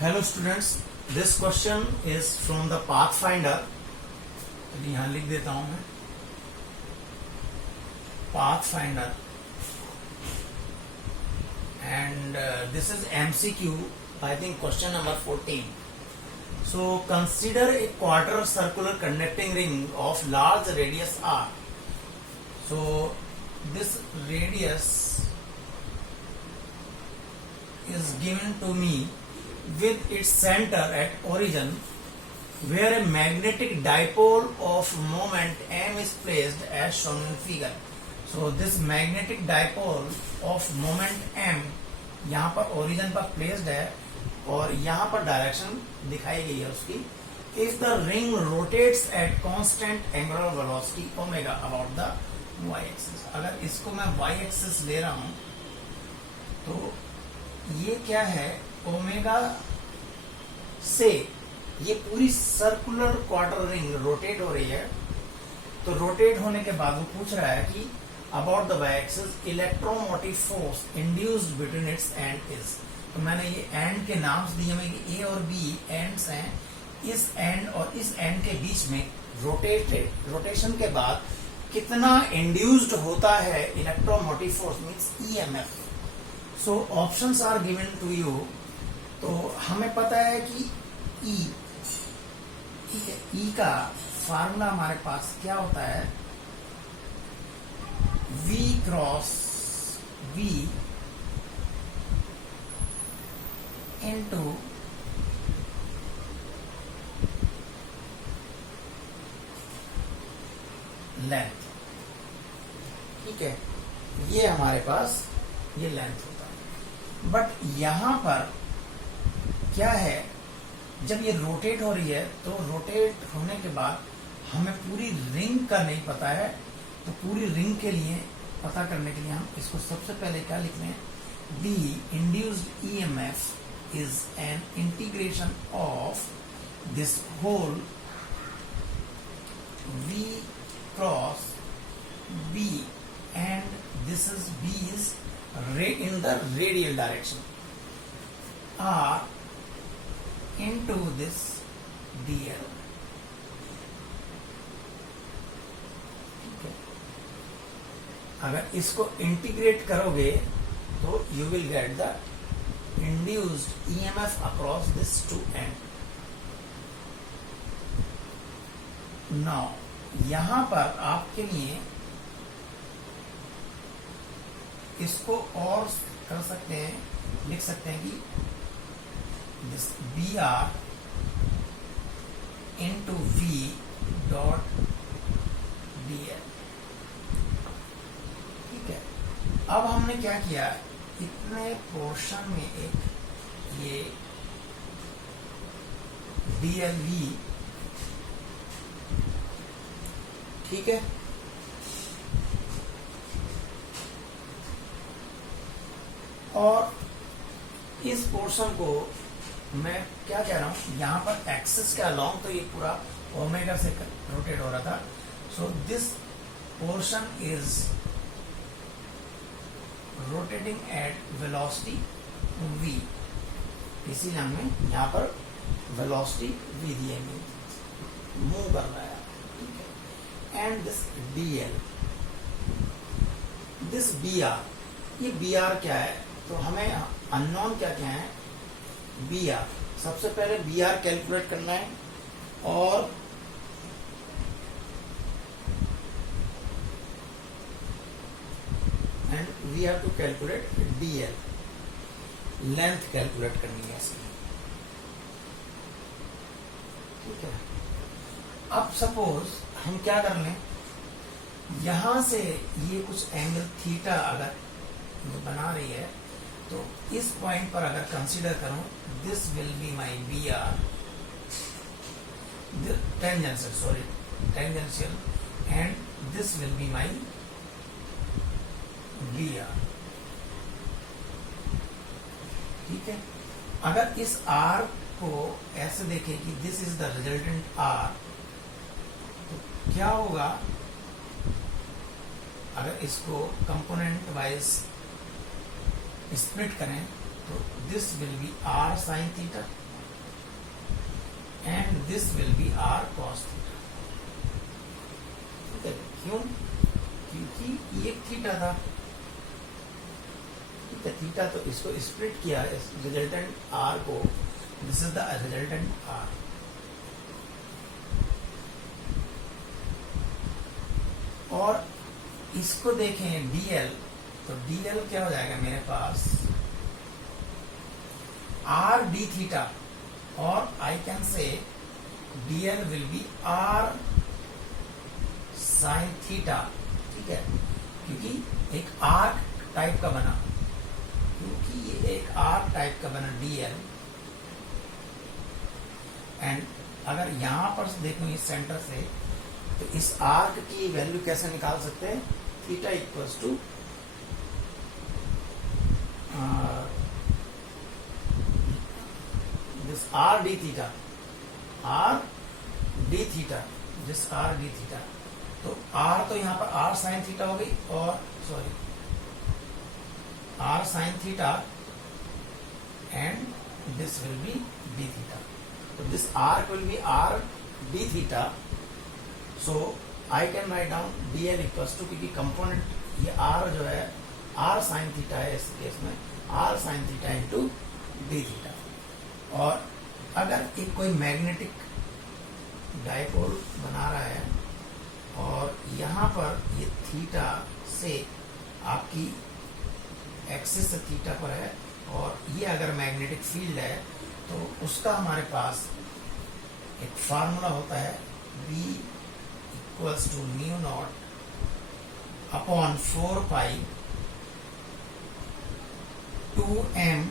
Hello students, this question is from the pathfinder. यहां लिख देता हूं मैं pathfinder and this is MCQ. I think question number 14. So consider a quarter circular conducting ring of large radius r. So this radius is given to me with its center at origin where a magnetic dipole of moment m is placed as shown in figure. So this magnetic dipole of moment m यहाँ पर origin पर placed है और यहाँ पर direction दिखाई गई है उसकी। If the ring rotates at constant angular velocity omega about the Y axis, अगर इसको मैं वाई एक्सिस ले रहा हूं तो ये क्या है, ओमेगा से ये पूरी सर्कुलर क्वार्टर रिंग रोटेट हो रही है। तो रोटेट होने के बाद वो पूछ रहा है कि about the Y axis electromotive force induced between its end is. तो मैंने ये एंड के नाम्स दिए हैं कि ए और बी एंड्स हैं। इस एंड और इस एंड के बीच में रोटेशन के बाद कितना इंड्यूस्ड होता है electromotive force means EMF. So options are given to you. तो हमें पता है कि ई, ठीक है, ई का फार्मूला हमारे पास क्या होता है, V cross V into length. ठीक है, ये हमारे पास ये लेंथ होता है। बट यहां पर क्या है, जब ये रोटेट हो रही है तो रोटेट होने के बाद हमें पूरी रिंग का नहीं पता है। तो पूरी रिंग के लिए पता करने के लिए हम इसको सबसे पहले क्या लिख रहे हैं, the induced EMF is an integration of this whole V cross B, and this is B is in the radial direction, R into this dl. अगर इसको इंटीग्रेट करोगे तो you will get the induced EMF across this two end. Now यहां पर आपके लिए इसको और कर सकते हैं, लिख सकते हैं कि this BR into V dot DL। ठीक है, अब हमने क्या किया, इतने पोर्शन में एक ये DLV, ठीक है, और इस पोर्शन को मैं क्या कह रहा हूं, यहां पर एक्सिस के अलोंग तो ये पूरा ओमेगा से रोटेट हो रहा था। So this portion is rotating at velocity v, इसीलिए हमने यहाँ पर वेलोसिटी v दिए, मूव कर रहा है। ठीक है, and this dl, this br, ये br क्या है, तो हमें अननोन क्या क्या है, br। सबसे पहले br कैलकुलेट करना है और and we have to calculate dl, length calculate करनी है इसकी। ठीक है, अब सपोज हम क्या कर लें, यहां से ये कुछ एंगल थीटा अगर बना रही है तो इस पॉइंट पर अगर कंसीडर करूं, this will be my B R tangential and this will be my VR। ठीक है, अगर इस R को ऐसे देखें कि this is the resultant R, तो क्या होगा, अगर इसको कंपोनेंट वाइज स्प्लिट करें तो this will be R sin theta and this will be R cos theta. ठीक है, क्यों? क्योंकि ये थीटा था। ठीक है, थीटा तो इसको स्प्लिट किया इस रिजल्टेंट आर को, this is the resultant R. और इसको देखें dl, तो dl क्या हो जाएगा मेरे पास r d थीटा, और I can say dl will be r sin theta. ठीक है, क्योंकि एक आर्क टाइप का बना, क्योंकि ये एक आर्क टाइप का बना dl। एंड अगर यहां पर देखो इस सेंटर से, तो इस आर्क की वैल्यू कैसे निकाल सकते हैं? Theta equals to this R D theta, R D theta, this R D theta. तो आर तो यहां पर आर साइन थीटा हो गई, और sorry R sine theta and this will be D theta. तो this arc will be R D theta. So I can write down dl equals to, क्योंकि component ये r जो है r साइन थीटा है, इस केस में r sine theta into D theta. और अगर एक कोई मैग्नेटिक डायपोल बना रहा है और यहाँ पर ये थीटा से आपकी एक्सिस थीटा पर है, और ये अगर मैग्नेटिक फील्ड है, तो उसका हमारे पास एक फार्मूला होता है B equals to mu not upon 4 pi 2m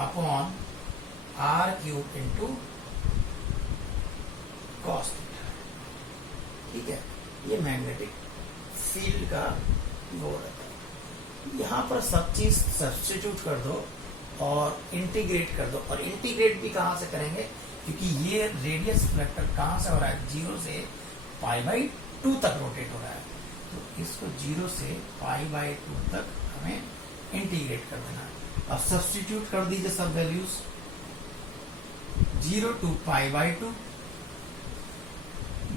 upon r cube into cos theta. ठीक है, ये मैग्नेटिक फील्ड का वो रहता है। यहां पर सब चीज सब्स्टिट्यूट कर दो और इंटीग्रेट कर दो। और इंटीग्रेट भी कहां से करेंगे? क्योंकि ये रेडियस वेक्टर कहां से हो रहा है? 0 से π/2 तक रोटेट हो रहा है, तो इसको 0 से π/2 तक हमें इंटीग्रेट कर देना है। अब सब्स्टिट्यूट कर दीजिए सब values, 0 to π/2,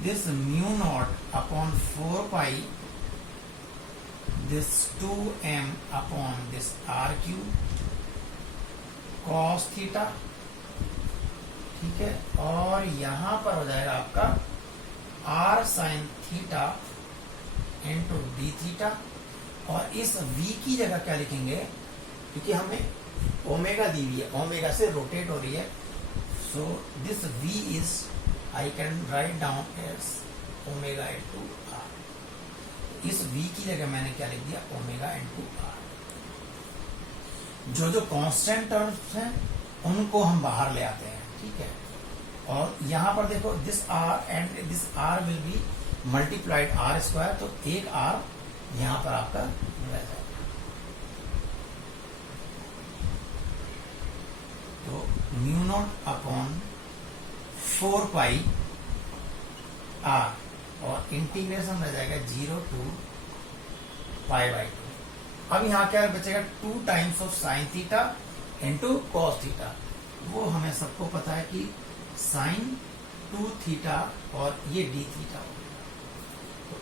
this mu not upon 4 pi, this 2m upon this r cube cos theta. ठीक है, और यहां पर हो जाएगा आपका r sine theta into D theta. और इस v की जगह क्या लिखेंगे? क्योंकि हमें ओमेगा दी हुई है, ओमेगा से रोटेट हो रही है, so this v is I can write down as omega into r। इस v की जगह मैंने क्या लिख दिया? Omega into r। जो कांस्टेंट टर्म्स हैं उनको हम बाहर ले आते हैं। ठीक है, और यहां पर देखो this r and this r will be multiplied r square, तो एक r यहां पर आपका रह जाएगा। तो mu naught upon 4 pi r, और इंटीग्रेशन रह जाएगा 0 to π/2। अब यहाँ क्या बचेगा? 2 times of sine theta into cos theta. वो हमें सबको पता है कि साइन 2 थीटा और ये डी थीटा हो गया। तो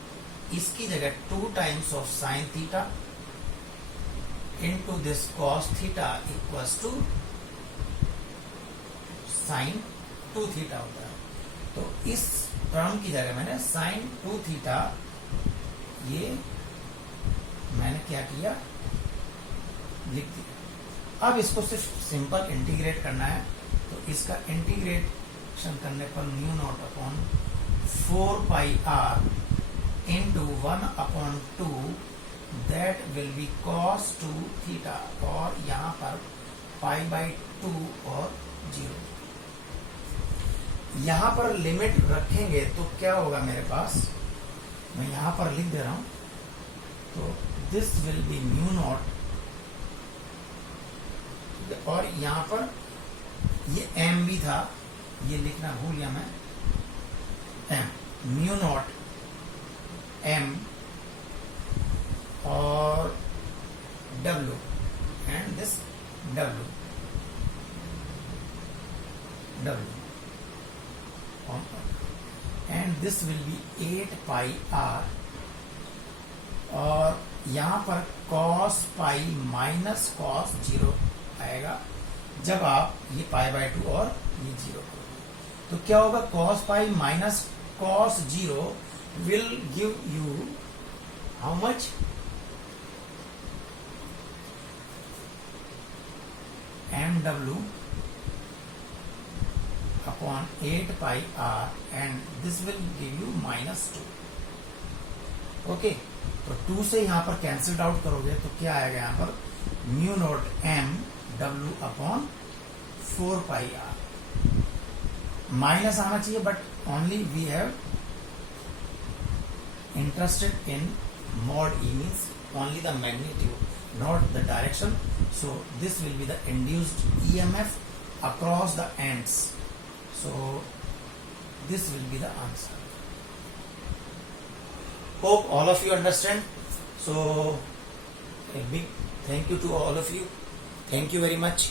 इसकी जगह 2 times of sine theta into this cos theta equals to sine 2 theta होता है। तो इस टर्म की जगह मैंने साइन 2 थीटा, ये मैंने क्या किया? लिख दिया। अब इसको सिर्फ सिंपल इंटीग्रेट करना है, तो इसका इंटीग्रेशन करने पर mu not upon 4 pi r into 1/2, that will be cos 2 theta, और यहाँ पर π/2 और 0। यहाँ पर लिमिट रखेंगे तो क्या होगा मेरे पास? मैं यहाँ पर लिख दे रहा हूं, तो this will B mu naught, और यहां पर ये m भी था, ये लिखना भूल गया मैं, m म्यू नॉट m और w and this w, W and this will be 8 pi r, और यहाँ पर cos पाई माइनस cos 0 आएगा जब आप ये पाई बाय 2 और ये 0 करोगे। तो क्या होगा, cos pi minus cos 0 will give you how much? mw upon 8 pi r and this will give you minus 2. Okay, तो 2 से यहाँ पर कैंसिल्ड आउट करोगे तो क्या आएगा यहाँ पर, mu naught m w upon 4 pi r। Minus आना चाहिए but only we have interested in mod e means only the magnitude, not the direction. So this will be the induced EMF across the ends. So this will be the answer. Hope all of you understand. So a big thank you to all of you. Thank you very much.